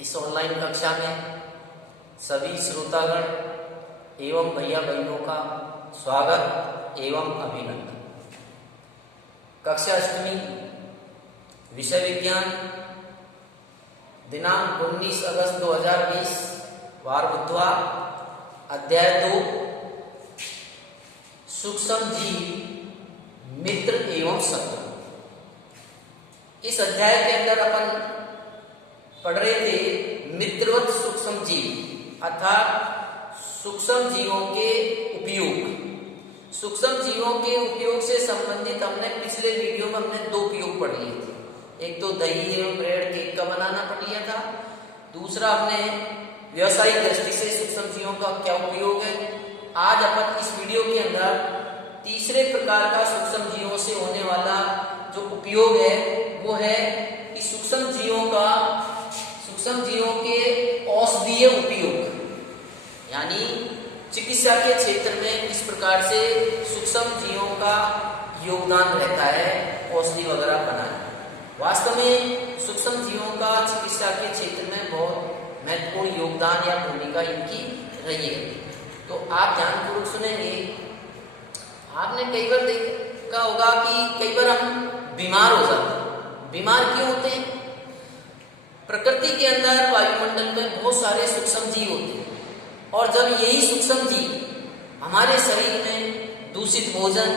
इस ऑनलाइन कक्षा में सभी श्रोतागण एवं भैया बहनों का स्वागत एवं अभिनंदन। कक्षा अष्टमी विषय विज्ञान दिनांक 19 अगस्त 2020 वार बुधवार अध्याय 2 सूक्ष्म जीव मित्र एवं शत्रु। इस अध्याय के अंदर अपन पढ़ रहे थे मित्रवत सूक्ष्म जीव अर्थात सूक्ष्म जीवों के उपयोग। सूक्ष्म जीवों के उपयोग से संबंधित हमने पिछले वीडियो में हमने दो उपयोग पढ़ लिए थे। एक तो दही एवं ब्रेड केक का बनाना पढ़ लिया था, दूसरा हमने व्यवसायिक दृष्टि से सूक्ष्म जीवों का क्या उपयोग है। आज अपन इस वीडियो के अंदर तीसरे प्रकार का सूक्ष्म जीवों से होने वाला जो उपयोग है वो है कि सूक्ष्म जीवों के औषधीय उपयोग, यानी चिकित्सा के क्षेत्र में किस प्रकार से सूक्ष्म जीवों का योगदान रहता है औषधि वगैरह बनाने। वास्तव में सूक्ष्म जीवों का चिकित्सा के क्षेत्र में बहुत महत्वपूर्ण योगदान या भूमिका इनकी रही है। तो आप ध्यानपूर्वक सुनेंगे। आपने कई बार देखा होगा कि कई बार हम बीमार हो जाते हैं। बीमार क्यों होते हैं? प्रकृति के अंदर वायुमंडल में बहुत सारे सूक्ष्म जीव होते हैं और जब यही सूक्ष्म जीव हमारे शरीर में दूषित भोजन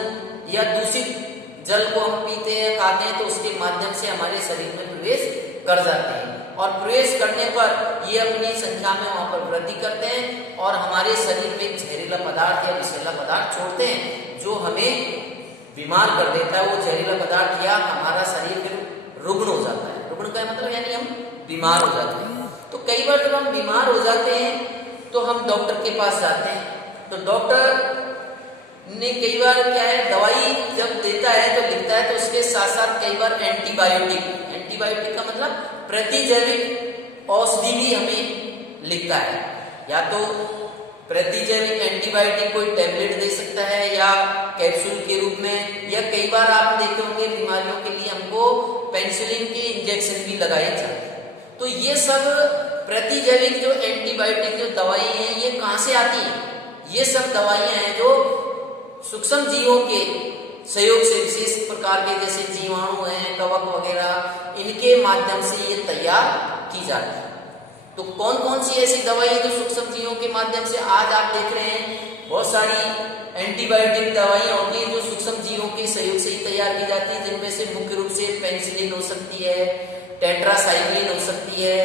या दूषित जल को हम पीते हैं खाते हैं तो उसके माध्यम से हमारे शरीर में प्रवेश कर जाते हैं और प्रवेश करने पर ये अपनी संख्या में वहां पर वृद्धि करते हैं और हमारे शरीर में एक जहरीला पदार्थ या विषैला पदार्थ छोड़ते हैं जो हमें बीमार कर देता है। वो जहरीला पदार्थ या हमारा शरीर फिर रुग्ण हो जाता है। रुग्ण का मतलब यानी हम बीमार हो जाते हैं। तो कई बार जब हम बीमार हो जाते हैं तो हम डॉक्टर के पास जाते हैं। तो डॉक्टर ने कई बार क्या है दवाई जब देता है तो लिखता है तो उसके साथ साथ कई बार एंटीबायोटिक का मतलब प्रतिजैविक औषधि भी हमें लिखता है। या तो प्रतिजैविक एंटीबायोटिक कोई टैबलेट दे सकता है या कैप्सूल के रूप में, या कई बार आप देखे होंगे बीमारियों के लिए हमको पेनिसिलिन के इंजेक्शन भी लगाए जाते हैं। तो ये सब प्रतिजैविक जो एंटीबायोटिक जो दवाई हैं ये कहाँ से आती हैं? ये सब दवाइयां हैं जो सूक्ष्म जीवों के सहयोग से विशेष प्रकार के जैसे जीवाणु हैं, कवक वगैरह, इनके माध्यम से ये तैयार की जाती है। तो कौन कौन सी ऐसी दवाई जो सूक्ष्म जीवों के माध्यम से आज आप देख रहे हैं बहुत सारी एंटीबायोटिक दवाइयां होती हैं जो सूक्ष्म जीवों के सहयोग से ही तैयार की जाती है, जिनमें से मुख्य रूप से पेनिसिलिन हो सकती है, टेट्रासाइक्लिन हो सकती है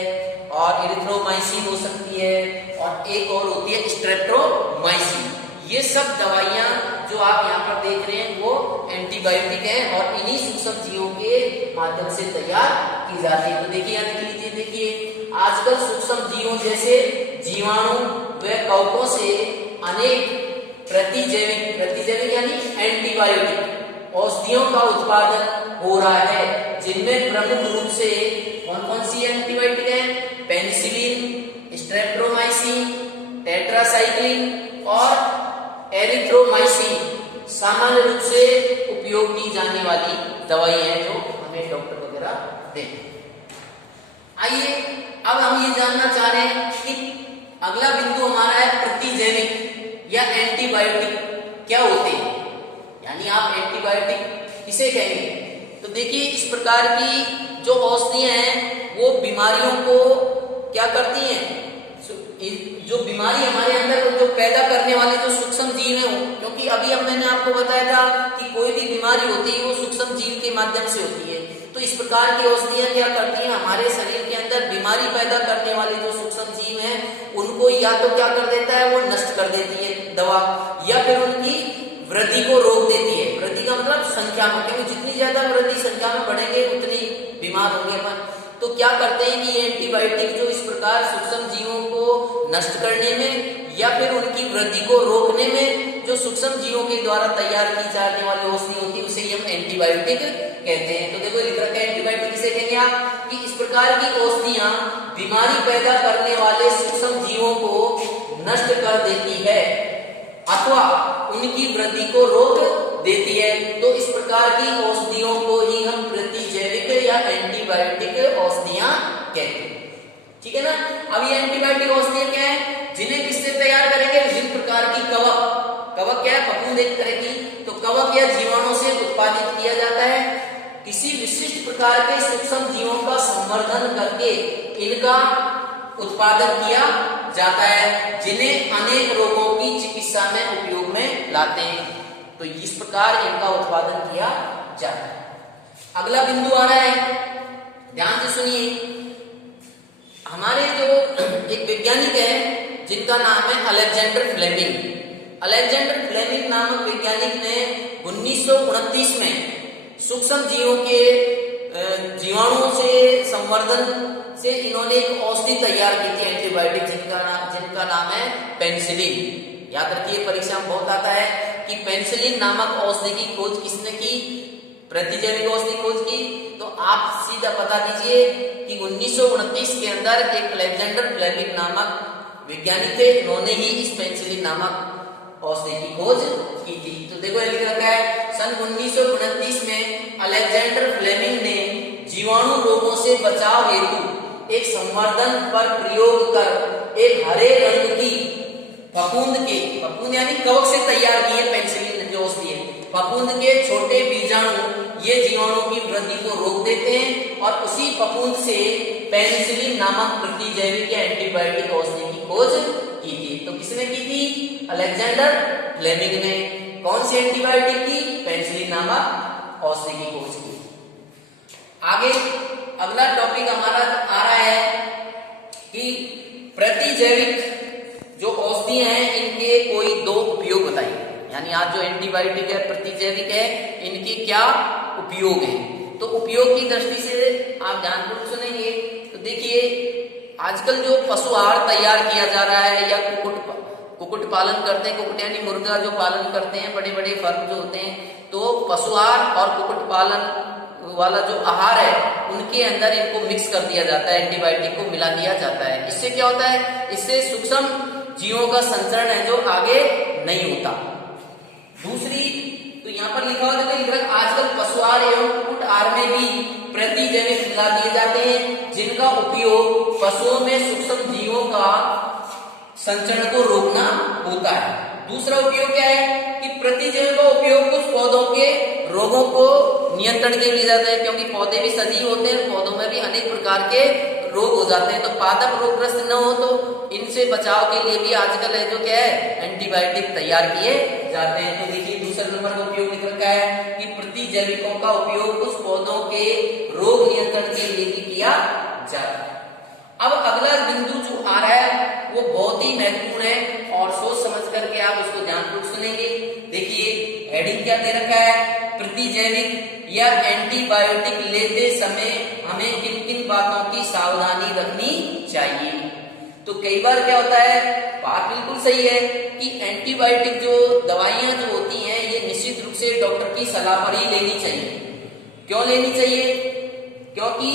और इरिथ्रोमाइसिन हो सकती है और एक और होती है स्ट्रेप्टोमाइसिन। ये सब दवाइयां जो आप यहाँ पर देख रहे हैं वो एंटीबायोटिक हैं और इन्हीं सूक्ष्म जीवों के माध्यम से तैयार की जाती है। तो देखिए यहाँ देख लीजिए, देखिए आजकल सूक्ष्म जीवों जैसे जीवाणु व कवकों से अनेक प्रतिजैविक यानी एंटीबायोटिक औषधियों का उत्पादन हो रहा है, जिनमें प्रमुख रूप से कौन कौन सी एंटीबायोटिक है? पेनिसिलिन, स्ट्रेप्टोमाइसिन, टेट्रासाइक्लिन और एरिथ्रोमाइसिन सामान्य रूप से उपयोग की जाने वाली दवाई है जो हमें डॉक्टर वगैरह देते हैं। आइए अब हम ये जानना चाह रहे हैं कि अगला बिंदु हमारा है प्रतिजैविक या एंटीबायोटिक क्या होते हैं, यानी आप एंटीबायोटिक किसे कहेंगे? तो देखिए इस प्रकार की जो औषधियां हैं वो बीमारियों को क्या करती हैं? जो बीमारी हमारे अंदर जो पैदा करने वाले जो सूक्ष्म जीव हैं, क्योंकि अभी मैंने आपको बताया था कि कोई भी बीमारी होती है वो सूक्ष्म जीव के माध्यम से होती है। तो इस प्रकार की औषधियां क्या करती हैं? हमारे शरीर के अंदर बीमारी पैदा करने वाले जो सूक्ष्म जीव हैं उनको या तो क्या कर देता है वो नष्ट कर देती है दवा, या फिर उनकी वृद्धि को रोक देती है। वृद्धि का मतलब संख्या में, क्योंकि जितनी ज्यादा वृद्धि संख्या में बढ़ेंगे उतनी बीमार होंगे अपन। तो क्या करते हैं कि एंटीबायोटिक जो इस प्रकार सूक्ष्म जीवों को नष्ट करने में या फिर उनकी वृद्धि को रोकने में जो सूक्ष्म जीवों के द्वारा तैयार की जाने वाली औषधि होती है उसे हम एंटीबायोटिक कहते हैं। तो देखो लिख रखा है एंटीबायोटिक किसे कहेंगे आप? कि इस प्रकार की औषधियां बीमारी पैदा करने वाले सूक्ष्म जीवों को नष्ट कर देती है अथवा उनकी वृद्धि को रोक देती है। तो इस प्रकार की औषधियों को ही हम प्रतिजैविक या एंटीबायोटिक औषधियां कहते हैं। ठीक है ना। अब ये एंटीबायोटिक औषधियां क्या है, जिन्हें किससे तैयार करेंगे, विभिन्न प्रकार की कवक, कवक क्या है, फफूंद एक तरह की, तो कवक या जीवाणु से उत्पादित किया जाता है। किसी विशिष्ट प्रकार के सूक्ष्म जीवों का संवर्धन करके इनका उत्पादन किया जाता है, जिन्हें अनेक रोगों की चिकित्सा में उपयोग में लाते हैं। तो इस प्रकार इनका उत्पादन किया जाता है। अगला बिंदु आ रहा है, ध्यान से सुनिए। हमारे जो एक वैज्ञानिक है जिनका नाम है अलेक्जेंडर फ्लेमिंग। अलेक्जेंडर फ्लेमिंग नामक वैज्ञानिक ने 1929 में सूक्ष्म जीवों के जीवाणुओं से संवर्धन से इन्होंने एक औषधि तैयार की थी, एंटीबायोटिक, जिनका नाम है पेनिसिलिन। याद रखिए, परीक्षा में बहुत आता है कि पेनिसिलिन नामक औषधि की खोज किसने की, प्रतिजैविक औषधि खोज की। तो आप सीधा बता दीजिए कि 1929 के अंदर एक अलेक्जेंडर फ्लेमिंग नामक वैज्ञानिक थे, इन्होंने ही इस पेनिसिलिन नामक औषधि की खोज की थी। तो देखो ये लिख रखा है, सन 1929 में अलेक्जेंडर फ्लेमिंग ने जीवाणु रोगों से बचाव हेतु एक संवर्धन पर प्रयोग कर एक हरे रंग की फफूंद यानी कवक से तैयार की है पेनिसिलिन जो औषधि है, फफूंद के छोटे बीजाणु ये जीवाणु की वृद्धि को रोक देते हैं, और उसी फफूंद से पेनिसिलिन नामक प्रतिजैविक या एंटीबायोटिक औषधि की खोज की थी। तो किसने की थी, अलेक्जेंडर फ्लेमिंग ने। कौन सी एंटीबायोटिक की, पेनिसिलिन नामक औषधि की खोज की। आगे अगला टॉपिक हमारा आ रहा है कि प्रतिजैविक जो औषधियां हैं इनके कोई दो उपयोग बताइए। यानी आज जो एंटीबायोटिक है, प्रतिजैविक है, इनके क्या उपयोग हैं। तो उपयोग की दृष्टि से आप ध्यानपूर्वक सुनेंगे। तो देखिए, आजकल जो पशु आहार तैयार किया जा रहा है या कुक्कुट पालन करते हैं, कुक्कुट यानी मुर्गा जो पालन करते हैं, बड़े बड़े फर्म जो होते हैं, तो पशु आहार और कुक्कुट पालन वाला जो आहार है उनके अंदर इनको मिक्स कर दिया जाता है, एंटीबायोटिक को मिला दिया जाता है। इससे क्या होता है, इससे सूक्ष्म जीवों का संचरण है जो आगे नहीं होता। दूसरी, तो यहाँ पर लिखा हुआ है आजकल पशु आहार एवं कुक्कुट आहार में भी प्रतिजैविक मिला दिए जाते हैं, जिनका उपयोग पशुओं में सूक्ष्म जीवों का संचरण को रोकना होता है। दूसरा उपयोग क्या है कि प्रतिजैविक का उपयोग कुछ पौधों के रोगों को नियंत्रण के लिए जाता है, क्योंकि पौधे भी सजीव होते हैं, पौधों में भी अनेक प्रकार के रोग हो जाते हैं। तो पादप रोगग्रस्त न हो तो इनसे बचाव के लिए भी आजकल है जो क्या है, एंटीबायोटिक तैयार किए जाते हैं। तो देखिए, दूसरे नंबर का उपयोग लिख रखा है कि प्रतिजैविकों का उपयोग कुछ पौधों के रोग नियंत्रण के लिए भी किया जाता है। अब अगला बिंदु जो आ रहा है वो बहुत ही महत्वपूर्ण है और सोच समझ करके आप इसको ध्यानपूर्वक सुनेंगे। देखिए, हेडिंग क्या दे रखा है, प्रतिजैविक या एंटीबायोटिक लेते समय हमें किन किन बातों की सावधानी रखनी चाहिए। तो कई बार क्या होता है, बात बिल्कुल सही है कि एंटीबायोटिक जो दवाइयां जो होती हैं ये निश्चित रूप से डॉक्टर की सलाह पर ही लेनी चाहिए। क्यों लेनी चाहिए, क्योंकि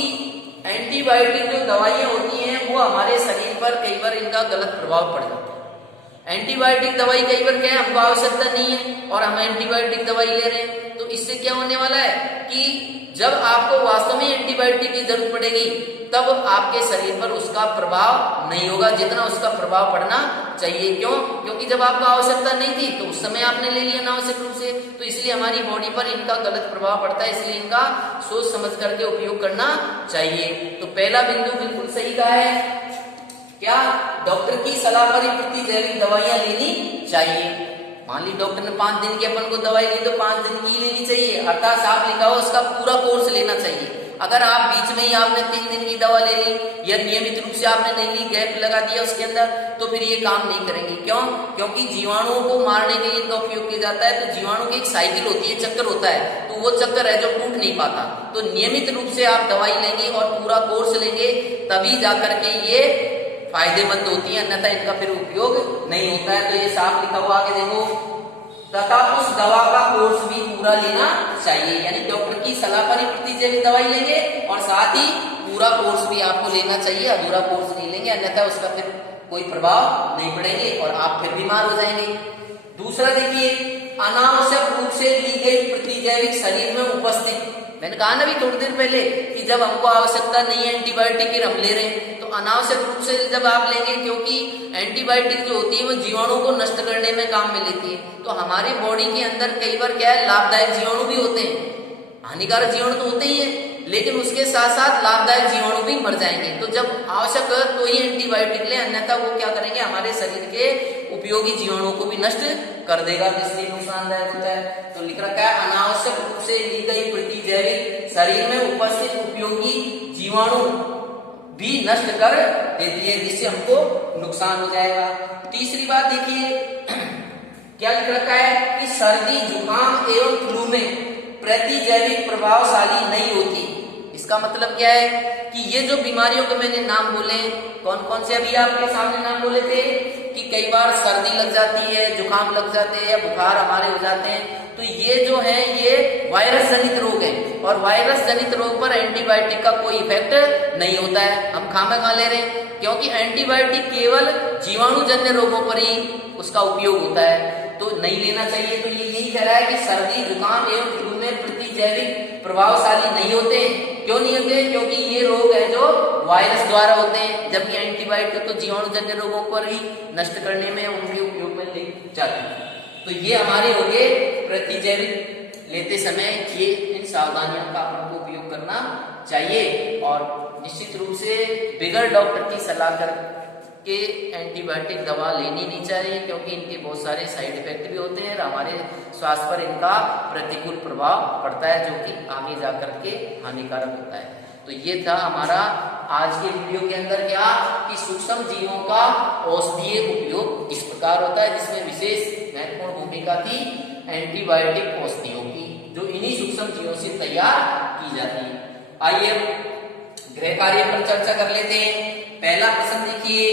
एंटीबायोटिक जो दवाइयां होती हैं वो हमारे शरीर पर कई बार इनका गलत प्रभाव पड़ जाता है। एंटीबायोटिक दवाई कई बार क्या है, हमको आवश्यकता नहीं है और हम एंटीबायोटिक दवाई ले रहे हैं, तो इससे क्या होने वाला है कि जब आपको वास्तव में एंटीबायोटिक की जरूरत पड़ेगी तब आपके शरीर पर उसका प्रभाव नहीं होगा जितना उसका प्रभाव पड़ना चाहिए। क्यों, क्योंकि जब आपको आवश्यकता नहीं थी तो उस समय आपने ले लिया अनावश्यक रूप से, तो इसलिए हमारी बॉडी पर इनका गलत प्रभाव पड़ता है, इसलिए इनका सोच समझ करके उपयोग करना चाहिए। तो पहला बिंदु बिल्कुल सही कहा है, क्या डॉक्टर की सलाह पर ही प्रतिजैविक दवाइयां लेनी चाहिए। मान ली डॉक्टर ने 5 दिन की अपन को दवाई ली तो 5 दिन की लेनी चाहिए, अर्थात साफ लिखा हो उसका पूरा कोर्स लेना चाहिए। अगर आप बीच में ही आपने 3 दिन की दवा ले ली या नियमित रूप से आपने नहीं ली, गैप लगा दिया उसके अंदर, तो फिर ये काम नहीं करेंगे। क्यों, क्योंकि जीवाणुओं को मारने के लिए इनका उपयोग किया जाता है। तो जीवाणु की एक साइकिल होती है, चक्कर होता है, तो वो चक्कर है जो टूट नहीं पाता। तो नियमित रूप से आप दवाई लेंगे और पूरा कोर्स लेंगे तभी जाकर के ये फायदेमंद होती है, अन्यथा इनका फिर उपयोग नहीं होता है। तो ये साफ लिखा हुआ आगे देखो, तथा उस दवा का कोर्स भी पूरा लेना चाहिए, यानी डॉक्टर की सलाह पर ही प्रतिजैविक दवाई लेंगे और साथ ही पूरा कोर्स भी आपको लेना चाहिए। अधूरा कोर्स नहीं लेंगे, अन्यथा उसका फिर कोई प्रभाव नहीं पड़ेंगे और आप फिर बीमार हो जाएंगे। दूसरा देखिए, अनावश्यक रूप से ली गई प्रतिजैविक शरीर में उपस्थित मैंने कहा ना भी थोड़ी देर पहले कि जब हमको आवश्यकता नहीं है एंटीबायोटिक की हम ले रहे हैं तो अनावश्यक रूप से जब आप लेंगे, क्योंकि एंटीबायोटिक जो होती है वो जीवाणु को नष्ट करने में काम में लेती है। तो हमारी बॉडी के अंदर कई बार क्या है, लाभदायक जीवाणु भी होते हैं, हानिकारक जीवाणु तो होते ही है, लेकिन उसके साथ साथ लाभदायक जीवाणु भी मर जाएंगे। तो जब आवश्यक है तो ही एंटीबायोटिक लें, अन्यथा वो क्या करेंगे, हमारे शरीर के उपयोगी जीवाणुओं को भी नष्ट कर देगा, इसलिए नुकसानदायक होता है। तो लिख रखा है अनावश्यक रूप से ली गई प्रतिजैविक शरीर में उपस्थित उपयोगी जीवाणु भी नष्ट कर देती है, जिससे हमको नुकसान हो जाएगा। तीसरी बात देखिए क्या लिख रखा है कि सर्दी जुकाम एवं फ्लू में प्रतिजैविक प्रभावशाली नहीं होती। इसका मतलब क्या है कि ये जो बीमारियों के मैंने नाम बोले, कौन कौन से अभी आपके सामने नाम बोले थे कि कई बार सर्दी लग जाती है, जुकाम लग जाते हैं या बुखार हमारे हो जाते हैं, तो ये जो है ये वायरस जनित रोग है और वायरस जनित रोग पर एंटीबायोटिक का कोई इफेक्ट नहीं होता है। हम खामे खा ले रहे हैं क्योंकि एंटीबायोटिक केवल जीवाणु जन्य रोगों पर ही उसका उपयोग होता है, तो नहीं लेना चाहिए। तो ये यही कह रहा है कि सर्दी जुकाम एवं फ्लू में प्रतिजैविक प्रभावशाली नहीं होते। क्यों नहीं होते? क्योंकि ये रोग है जो वायरस द्वारा होते हैं, जबकि एंटीबायोटिक तो जीवाणु जन्य रोगों पर ही नष्ट करने में उनके उपयोग में ले जाते हैं। तो ये हमारे हो गए प्रतिजैविक लेते समय ये इन सावधानियों का अपन को उपयोग करना चाहिए और निश्चित रूप से बिगड़ डॉक्टर की सलाह करके एंटीबायोटिक दवा लेनी नहीं चाहिए, क्योंकि इनके बहुत सारे साइड इफेक्ट भी होते हैं और हमारे स्वास्थ्य पर इनका प्रतिकूल प्रभाव पड़ता है, जो कि आगे जाकर के हानिकारक होता है। तो ये था हमारा आज के वीडियो के अंदर क्या कि सूक्ष्म जीवों का औषधीय उपयोग किस प्रकार होता है, जिसमें विशेष महत्वपूर्ण भूमिका थी एंटीबायोटिक औषधियों की, जो इन्हीं सूक्ष्म जीवों से तैयार की जाती है। आइए गृह कार्य पर चर्चा कर लेते हैं। पहला प्रश्न देखिए,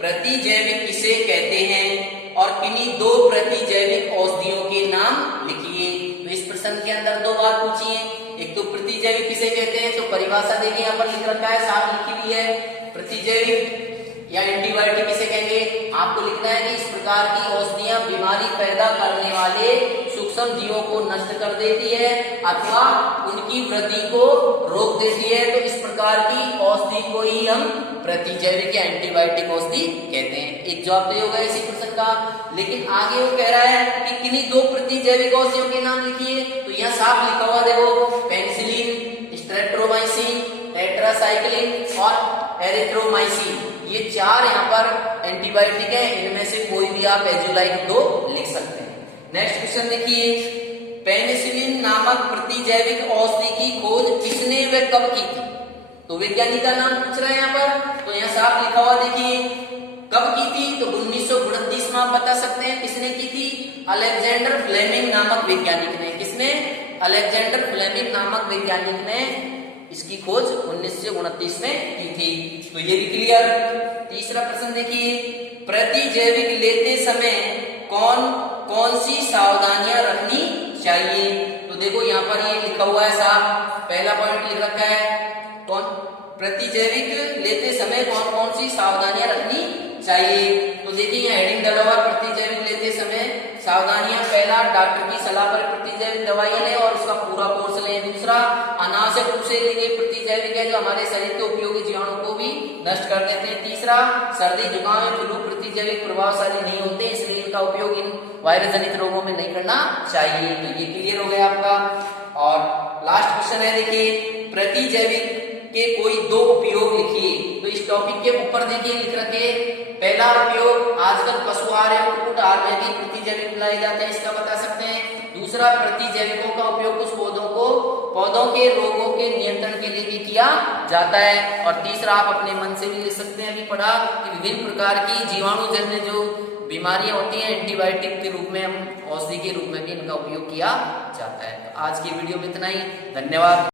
प्रतिजैविक किसे कहते हैं और किन्हीं दो प्रतिजैविक औषधियों के नाम लिखिए। तो इस प्रश्न के अंदर दो बात पूछी है, एक तो प्रतिजैविक किसे कहते हैं, तो परिभाषा देखिए यहाँ पर लिख रखा है, साफ लिखी हुई है। प्रतिजैविक या एंटीबायोटिक किसे कहेंगे, आपको लिखना है कि इस प्रकार की औषधियां बीमारी पैदा करने वाले सूक्ष्म जीवों को नष्ट कर देती है अथवा उनकी वृद्धि को रोक देती है। तो इस प्रकार की औषधि को ही हम प्रतिजैविक या एंटीबायोटिक औषधि कहते हैं। एक जवाब तो होगा इसी प्रश्न का, लेकिन आगे वो कह रहा है कि किन्हीं दो प्रतिजैविक औषधियों के नाम लिखिए। तो यहाँ साफ लिखा हुआ देखो, पेनिसिलिन, स्ट्रेप्टोमाइसिन, टेट्रासाइक्लिन और एरिथ्रोमाइसिन, ये चार यहाँ पर एंटीबायोटिक है, इनमें से कोई भी आप एजुलाइक दो लिख सकते हैं। नेक्स्ट क्वेश्चन देखिए, पेनिसिलिन नामक प्रतिजैविक औषधि की खोज किसने व कब की थी। तो वैज्ञानिक का नाम पूछ रहे हैं यहाँ पर, तो यहाँ साफ लिखा हुआ देखिए कब की थी, तो 1939 में आप बता सकते हैं किसने की थी, अलेक्जेंडर फ्लेमिंग नामक वैज्ञानिक ने। किसने? अलेक्जेंडर फ्लेमिंग नामक वैज्ञानिक ने इसकी खोज 1929 में की थी। तो ये भी क्लियर। तीसरा प्रश्न देखिए, प्रतिजैविक लेते समय कौन कौन सी सावधानियां रखनी चाहिए। तो देखो यहाँ पर ये लिखा हुआ है साहब, पहला पॉइंट लिख रखा है कौन प्रतिजैविक लेते समय कौन कौन सी सावधानियां रखनी चाहिए। तो देखिए यहाँ हेडिंग डाला हुआ, प्रतिजैविक लेते समय सावधानियां। पहला, डॉक्टर की सलाह पर प्रतिजैविक दवाइयां लें और उसका पूरा कोर्स लें। दूसरा, अनावश्यक रूप से ली गई प्रतिजैविक है जो हमारे शरीर के उपयोगी जीवाणु को भी नष्ट कर देते हैं। तीसरा, सर्दी जुकाम में फ्लू प्रतिजैविक प्रभावशाली नहीं होते, इसलिए इनका उपयोग इन वायरस जनित रोगों में नहीं करना चाहिए। तो ये क्लियर हो गया आपका। और लास्ट क्वेश्चन है देखिए, प्रतिजैविक के कोई दो उपयोग लिखिए। तो इस टॉपिक के ऊपर देखिए लिख रखे, पहला उपयोग आजकल पशु आहार एवं कुक्कुट आहार में भी प्रतिजैविक मिलाए जाते हैं, इसका बता सकते हैं। दूसरा, प्रतिजैविकों का उपयोग कुछ पौधों के रोगों के नियंत्रण के लिए भी किया जाता है। और तीसरा, आप अपने मन से भी लिख सकते हैं, अभी पढ़ा कि विभिन्न प्रकार की जीवाणु जन्य जो बीमारियां होती हैं एंटीबायोटिक के रूप में, हम औषधि के रूप में भी इनका उपयोग किया जाता है। तो आज की वीडियो में इतना ही, धन्यवाद।